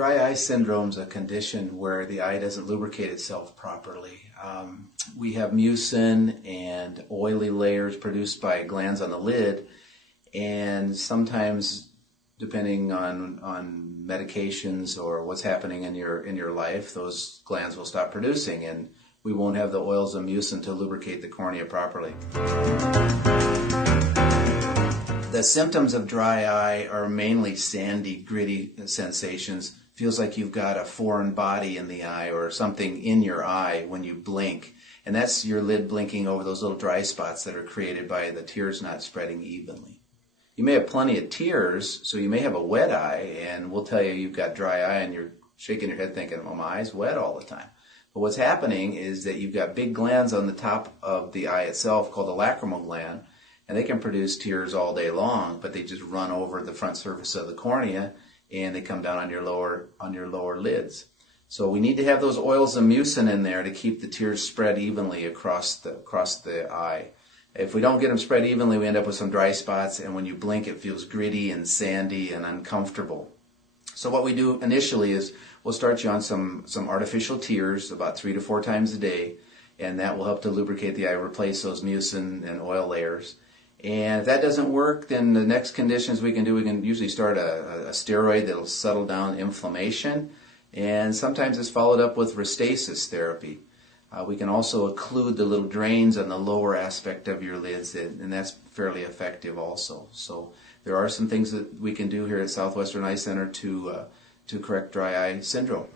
Dry eye syndrome is a condition where the eye doesn't lubricate itself properly. We have mucin and oily layers produced by glands on the lid, and sometimes, depending on medications or what's happening in your life, those glands will stop producing, and we won't have the oils of mucin to lubricate the cornea properly. The symptoms of dry eye are mainly sandy, gritty sensations. Feels like you've got a foreign body in the eye or something in your eye when you blink. And that's your lid blinking over those little dry spots that are created by the tears not spreading evenly. You may have plenty of tears, so you may have a wet eye, and we'll tell you you've got dry eye and you're shaking your head thinking, well, my eye's wet all the time. But what's happening is that you've got big glands on the top of the eye itself called the lacrimal gland, and they can produce tears all day long, but they just run over the front surface of the cornea and they come down on your lower lids. So we need to have those oils of mucin in there to keep the tears spread evenly across the eye. If we don't get them spread evenly, we end up with some dry spots, and when you blink, it feels gritty and sandy and uncomfortable. So what we do initially is we'll start you on some artificial tears about 3 to 4 times a day, and that will help to lubricate the eye, replace those mucin and oil layers. And if that doesn't work, then the next conditions we can do, we can usually start a steroid that will settle down inflammation, and sometimes it's followed up with restasis therapy. We can also occlude the little drains on the lower aspect of your lids, and that's fairly effective also. So there are some things that we can do here at Southwestern Eye Center to correct dry eye syndrome.